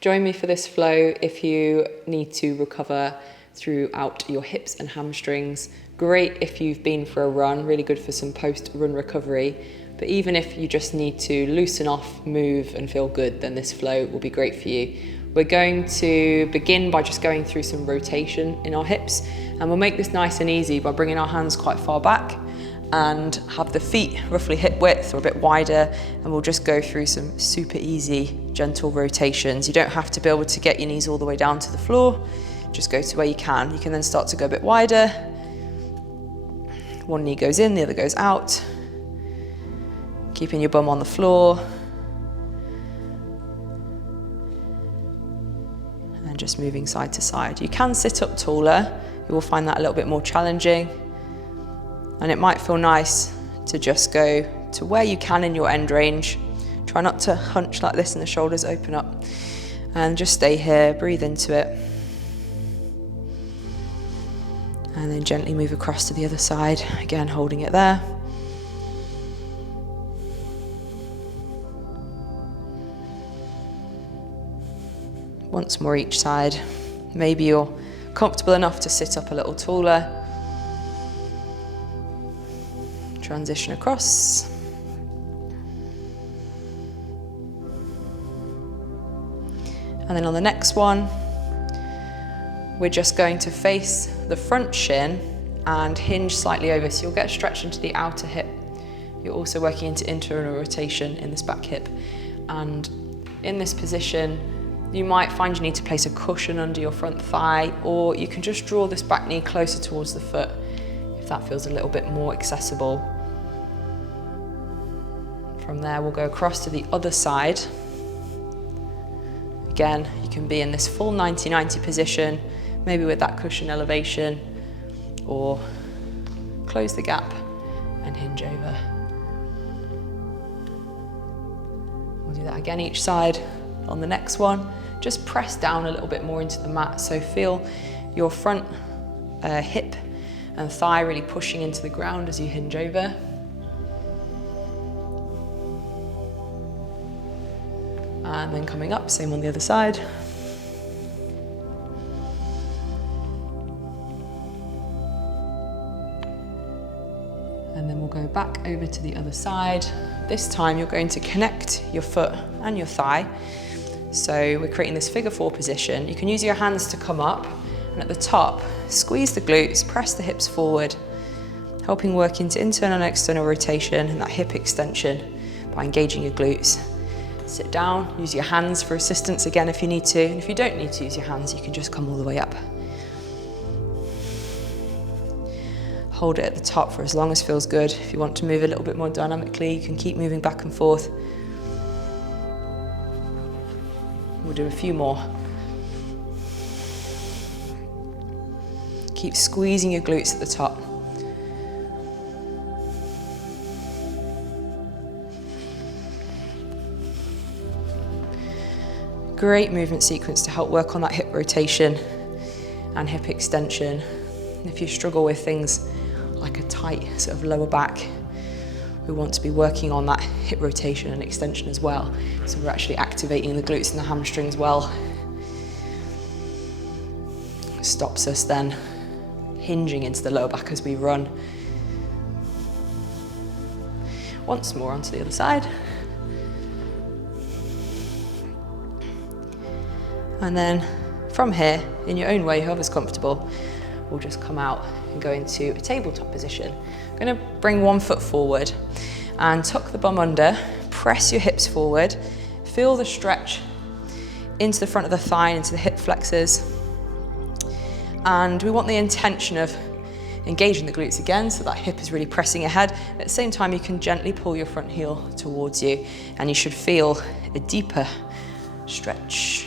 Join me for this flow if you need to recover throughout your hips and hamstrings. Great if you've been for a run, really good for some post-run recovery. But even if you just need to loosen off, move and feel good, then this flow will be great for you. We're going to begin by just going through some rotation in our hips, and we'll make this nice and easy by bringing our hands quite far back and have the feet roughly hip width or a bit wider, and we'll just go through some super easy, gentle rotations. You don't have to be able to get your knees all the way down to the floor, just go to where you can. You can then start to go a bit wider. One knee goes in, the other goes out. Keeping your bum on the floor. And just moving side to side. You can sit up taller. You will find that a little bit more challenging. And it might feel nice to just go to where you can in your end range. Try not to hunch like this and the shoulders open up. And just stay here, breathe into it. And then gently move across to the other side, again holding it there. Once more each side. Maybe you're comfortable enough to sit up a little taller. Transition across. And then on the next one, we're just going to face the front shin and hinge slightly over, so you'll get stretched into the outer hip. You're also working into internal rotation in this back hip. And in this position, you might find you need to place a cushion under your front thigh, or you can just draw this back knee closer towards the foot if that feels a little bit more accessible. From there, we'll go across to the other side. Again, you can be in this full 90-90 position, maybe with that cushion elevation, or close the gap and hinge over. We'll do that again each side. On the next one, just press down a little bit more into the mat, so feel your front hip and thigh really pushing into the ground as you hinge over. And then coming up, same on the other side. And then we'll go back over to the other side. This time you're going to connect your foot and your thigh. So we're creating this figure 4 position. You can use your hands to come up, and at the top, squeeze the glutes, press the hips forward, helping work into internal and external rotation and that hip extension by engaging your glutes. Sit down, use your hands for assistance again if you need to, and if you don't need to use your hands, you can just come all the way up. Hold it at the top for as long as feels good. If you want to move a little bit more dynamically, you can keep moving back and forth. We'll do a few more. Keep squeezing your glutes at the top. Great movement sequence to help work on that hip rotation and hip extension. If you struggle with things like a tight sort of lower back, we want to be working on that hip rotation and extension as well. So we're actually activating the glutes and the hamstrings well. It stops us then hinging into the lower back as we run. Once more onto the other side. And then from here, in your own way, whoever's comfortable, we'll just come out and go into a tabletop position. I'm going to bring one foot forward and tuck the bum under, press your hips forward, feel the stretch into the front of the thigh and into the hip flexors. And we want the intention of engaging the glutes again, so that hip is really pressing ahead. At the same time, you can gently pull your front heel towards you, and you should feel a deeper stretch.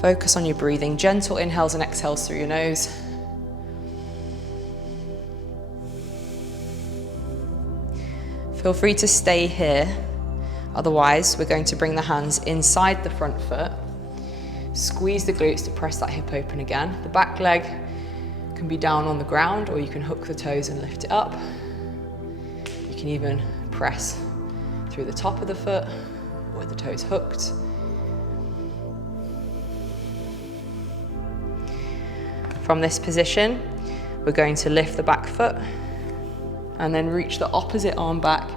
Focus on your breathing, gentle inhales and exhales through your nose. Feel free to stay here. Otherwise, we're going to bring the hands inside the front foot. Squeeze the glutes to press that hip open again. The back leg can be down on the ground, or you can hook the toes and lift it up. You can even press through the top of the foot or with the toes hooked. From this position, we're going to lift the back foot and then reach the opposite arm back,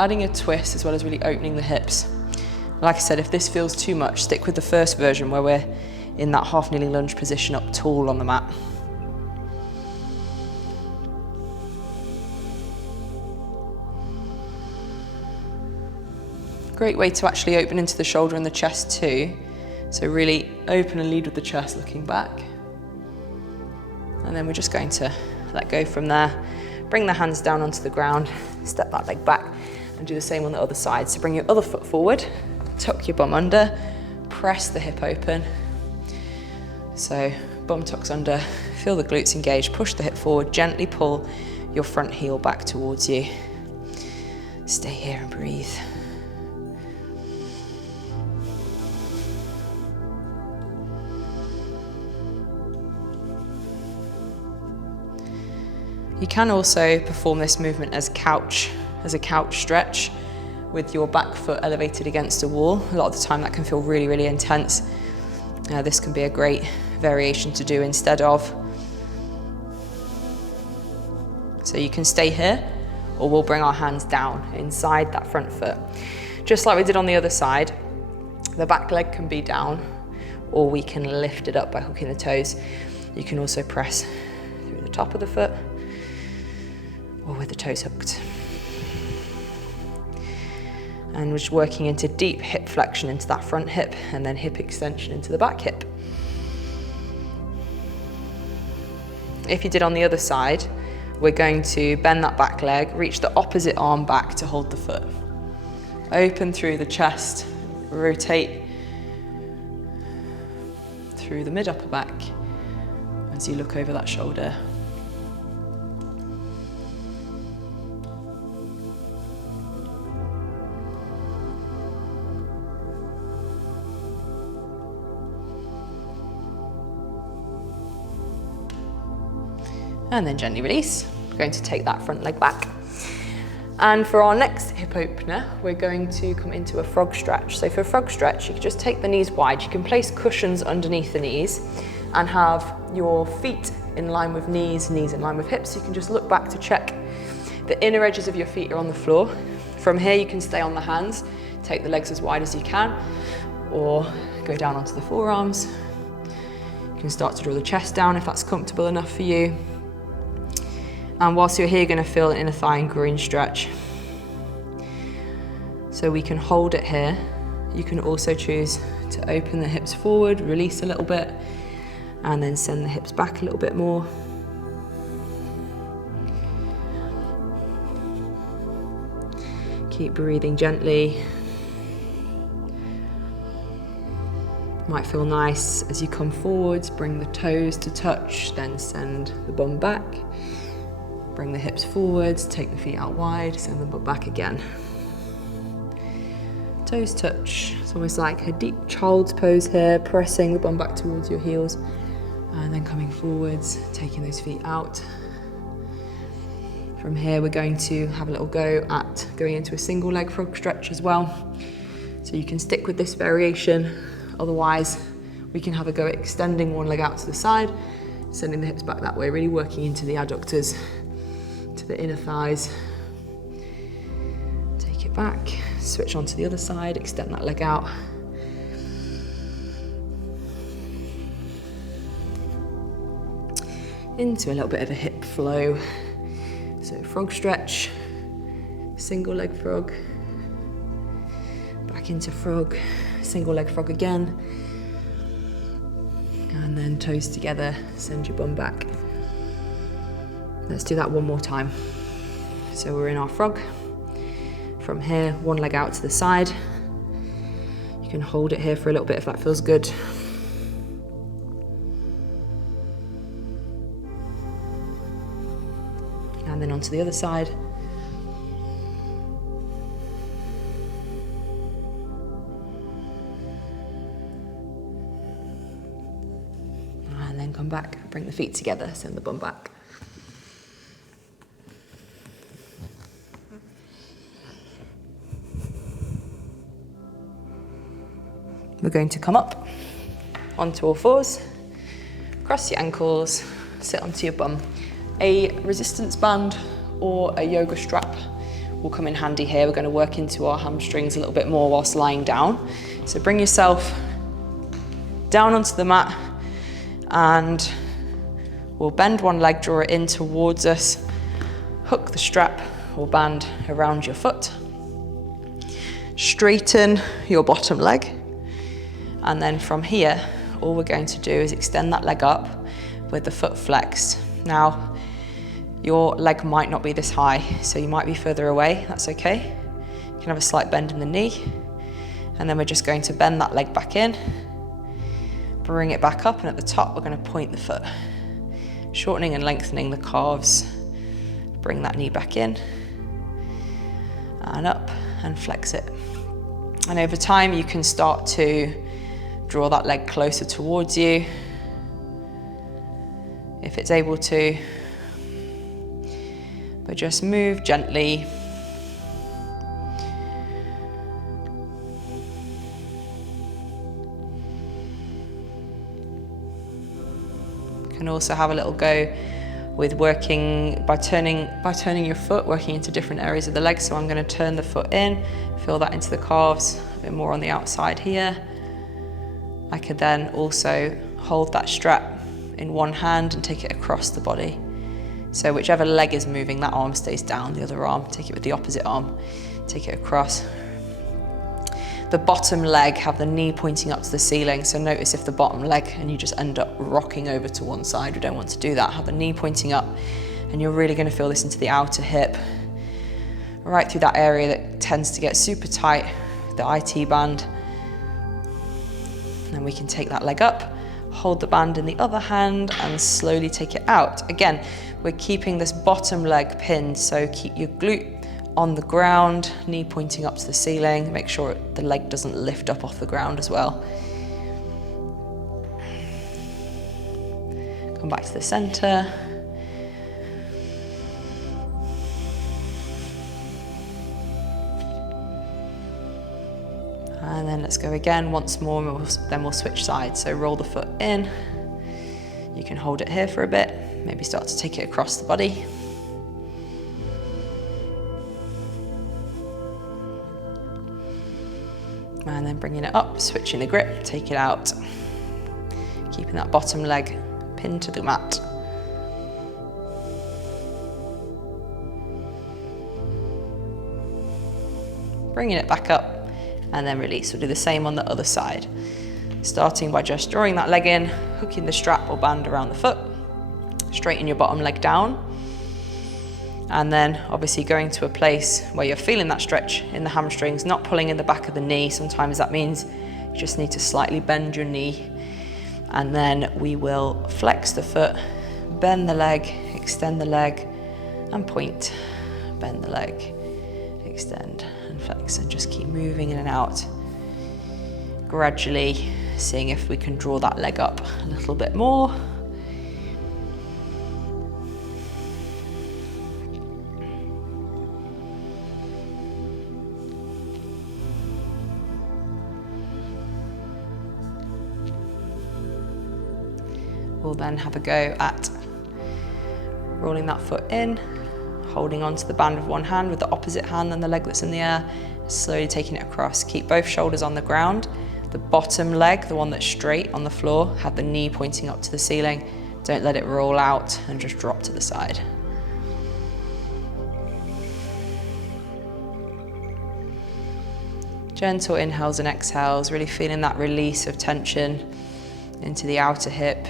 adding a twist as well as really opening the hips. Like I said, if this feels too much, stick with the first version where we're in that half kneeling lunge position up tall on the mat. Great way to actually open into the shoulder and the chest too. So really open and lead with the chest looking back. And then we're just going to let go from there. Bring the hands down onto the ground, step that leg back, and do the same on the other side. So bring your other foot forward, tuck your bum under, press the hip open. So bum tucks under, feel the glutes engage, push the hip forward, gently pull your front heel back towards you. Stay here and breathe. You can also perform this movement as a couch stretch with your back foot elevated against a wall. A lot of the time that can feel really, really intense. This can be a great variation to do instead of. So you can stay here, or we'll bring our hands down inside that front foot. Just like we did on the other side, the back leg can be down, or we can lift it up by hooking the toes. You can also press through the top of the foot, or with the toes hooked. And we're just working into deep hip flexion into that front hip, and then hip extension into the back hip. If you did on the other side, we're going to bend that back leg, reach the opposite arm back to hold the foot. Open through the chest, rotate through the mid-upper back as you look over that shoulder. And then gently release. We're going to take that front leg back. And for our next hip opener, we're going to come into a frog stretch. So for a frog stretch, you can just take the knees wide. You can place cushions underneath the knees and have your feet in line with knees in line with hips. You can just look back to check the inner edges of your feet are on the floor. From here, you can stay on the hands, take the legs as wide as you can, or go down onto the forearms. You can start to draw the chest down if that's comfortable enough for you. And whilst you're here, you're going to feel an inner thigh and groin stretch. So we can hold it here. You can also choose to open the hips forward, release a little bit, and then send the hips back a little bit more. Keep breathing gently. Might feel nice as you come forwards, bring the toes to touch, then send the bum back. Bring the hips forwards, take the feet out wide, send the butt back again. Toes touch. It's almost like a deep child's pose here, pressing the bum back towards your heels, and then coming forwards, taking those feet out. From here, we're going to have a little go at going into a single leg frog stretch as well. So you can stick with this variation. Otherwise, we can have a go at extending one leg out to the side, sending the hips back that way, really working into the adductors, to the inner thighs. Take it back, switch onto the other side, extend that leg out. Into a little bit of a hip flow. So frog stretch, single leg frog, back into frog, single leg frog again, and then toes together, send your bum back. Let's do that one more time. So we're in our frog. From here, one leg out to the side. You can hold it here for a little bit if that feels good. And then onto the other side. And then come back, bring the feet together, send the bum back. We're going to come up onto all fours, cross your ankles, sit onto your bum. A resistance band or a yoga strap will come in handy here. We're going to work into our hamstrings a little bit more whilst lying down. So bring yourself down onto the mat and we'll bend one leg, draw it in towards us, hook the strap or band around your foot, straighten your bottom leg, and then from here, all we're going to do is extend that leg up with the foot flexed. Now, your leg might not be this high, so you might be further away, that's okay. You can have a slight bend in the knee, and then we're just going to bend that leg back in, bring it back up, and at the top, we're going to point the foot, shortening and lengthening the calves. Bring that knee back in, and up, and flex it. And over time, you can start to draw that leg closer towards you, if it's able to. But just move gently. You can also have a little go with working by turning your foot, working into different areas of the leg. So I'm going to turn the foot in, feel that into the calves, a bit more on the outside here. I could then also hold that strap in one hand and take it across the body. So whichever leg is moving, that arm stays down, the other arm, take it with the opposite arm, take it across. The bottom leg, have the knee pointing up to the ceiling. So notice if the bottom leg, and you just end up rocking over to one side, we don't want to do that. Have the knee pointing up, and you're really going to feel this into the outer hip, right through that area that tends to get super tight, the IT band. And we can take that leg up, hold the band in the other hand, and slowly take it out. Again, we're keeping this bottom leg pinned, so keep your glute on the ground, knee pointing up to the ceiling. Make sure the leg doesn't lift up off the ground as well. Come back to the center. And then let's go again once more, and then we'll switch sides. So roll the foot in. You can hold it here for a bit, maybe start to take it across the body. And then bringing it up, switching the grip, take it out. Keeping that bottom leg pinned to the mat. Bringing it back up, and then release. We'll do the same on the other side. Starting by just drawing that leg in, hooking the strap or band around the foot, straighten your bottom leg down, and then obviously going to a place where you're feeling that stretch in the hamstrings, not pulling in the back of the knee. Sometimes that means you just need to slightly bend your knee, and then we will flex the foot, bend the leg, extend the leg, and point, bend the leg, extend and flex, and just keep moving in and out, gradually seeing if we can draw that leg up a little bit more. We'll then have a go at rolling that foot in, holding onto the band with one hand, with the opposite hand and the leg that's in the air, slowly taking it across. Keep both shoulders on the ground. The bottom leg, the one that's straight on the floor, have the knee pointing up to the ceiling. Don't let it roll out and just drop to the side. Gentle inhales and exhales, really feeling that release of tension into the outer hip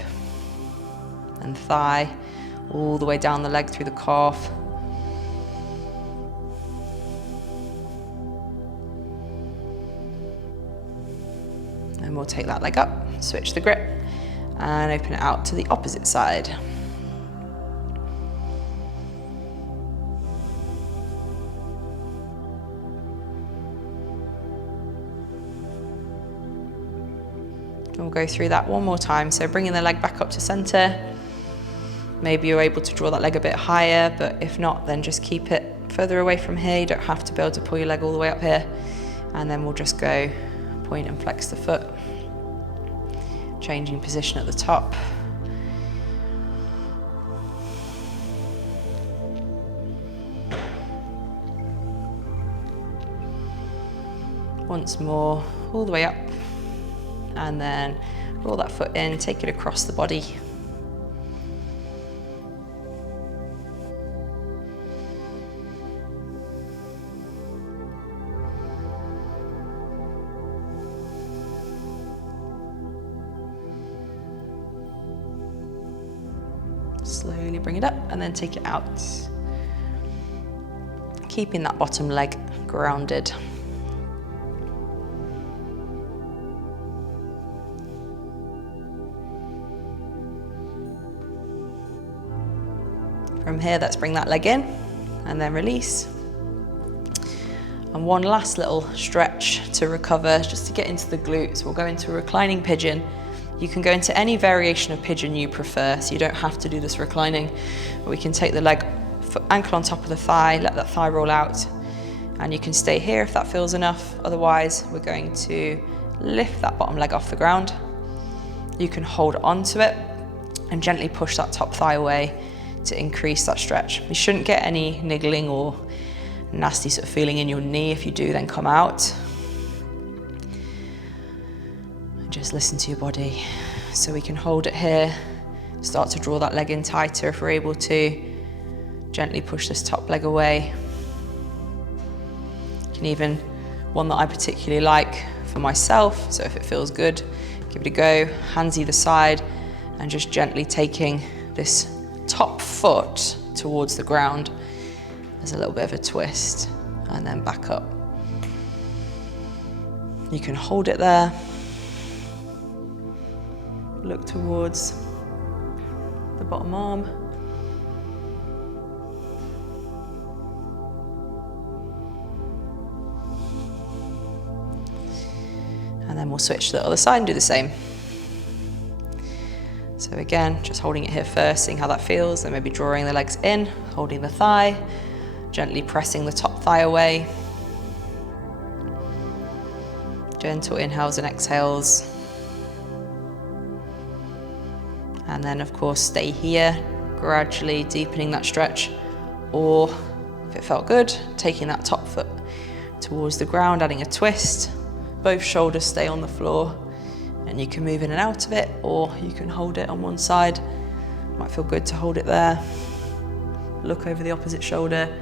and thigh, all the way down the leg through the calf. And we'll take that leg up, switch the grip, and open it out to the opposite side. And we'll go through that one more time. So bringing the leg back up to center. Maybe you're able to draw that leg a bit higher, but if not, then just keep it further away from here. You don't have to be able to pull your leg all the way up here. And then we'll just go point and flex the foot. Changing position at the top. Once more, all the way up, and then roll that foot in, take it across the body. Slowly bring it up and then take it out. Keeping that bottom leg grounded. From here, let's bring that leg in and then release. And one last little stretch to recover, just to get into the glutes. We'll go into a reclining pigeon. You can go into any variation of pigeon you prefer, so you don't have to do this reclining. But we can take the leg, ankle on top of the thigh, let that thigh roll out, and you can stay here if that feels enough. Otherwise, we're going to lift that bottom leg off the ground. You can hold onto it and gently push that top thigh away to increase that stretch. You shouldn't get any niggling or nasty sort of feeling in your knee. If you do, then come out. And just listen to your body. So we can hold it here, start to draw that leg in tighter if we're able to. Gently push this top leg away. You can even, one that I particularly like for myself, so if it feels good, give it a go. Hands either side, and just gently taking this top foot towards the ground. There's a little bit of a twist, and then back up. You can hold it there. Look towards the bottom arm. And then we'll switch to the other side and do the same. So again, just holding it here first, seeing how that feels, then maybe drawing the legs in, holding the thigh, gently pressing the top thigh away. Gentle inhales and exhales. And then of course, stay here, gradually deepening that stretch, or if it felt good, taking that top foot towards the ground, adding a twist. Both shoulders stay on the floor. And you can move in and out of it, or you can hold it on one side. Might feel good to hold it there. Look over the opposite shoulder.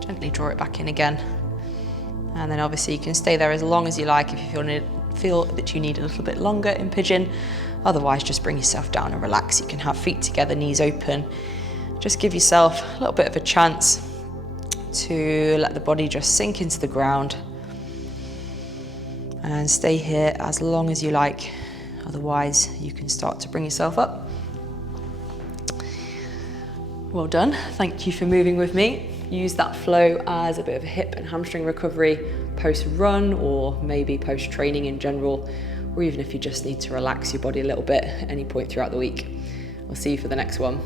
Gently draw it back in again. And then obviously you can stay there as long as you like if you feel that you need a little bit longer in pigeon. Otherwise, just bring yourself down and relax. You can have feet together, knees open. Just give yourself a little bit of a chance to let the body just sink into the ground. And stay here as long as you like. Otherwise, you can start to bring yourself up. Well done. Thank you for moving with me. Use that flow as a bit of a hip and hamstring recovery post-run, or maybe post-training in general, or even if you just need to relax your body a little bit at any point throughout the week. I'll see you for the next one.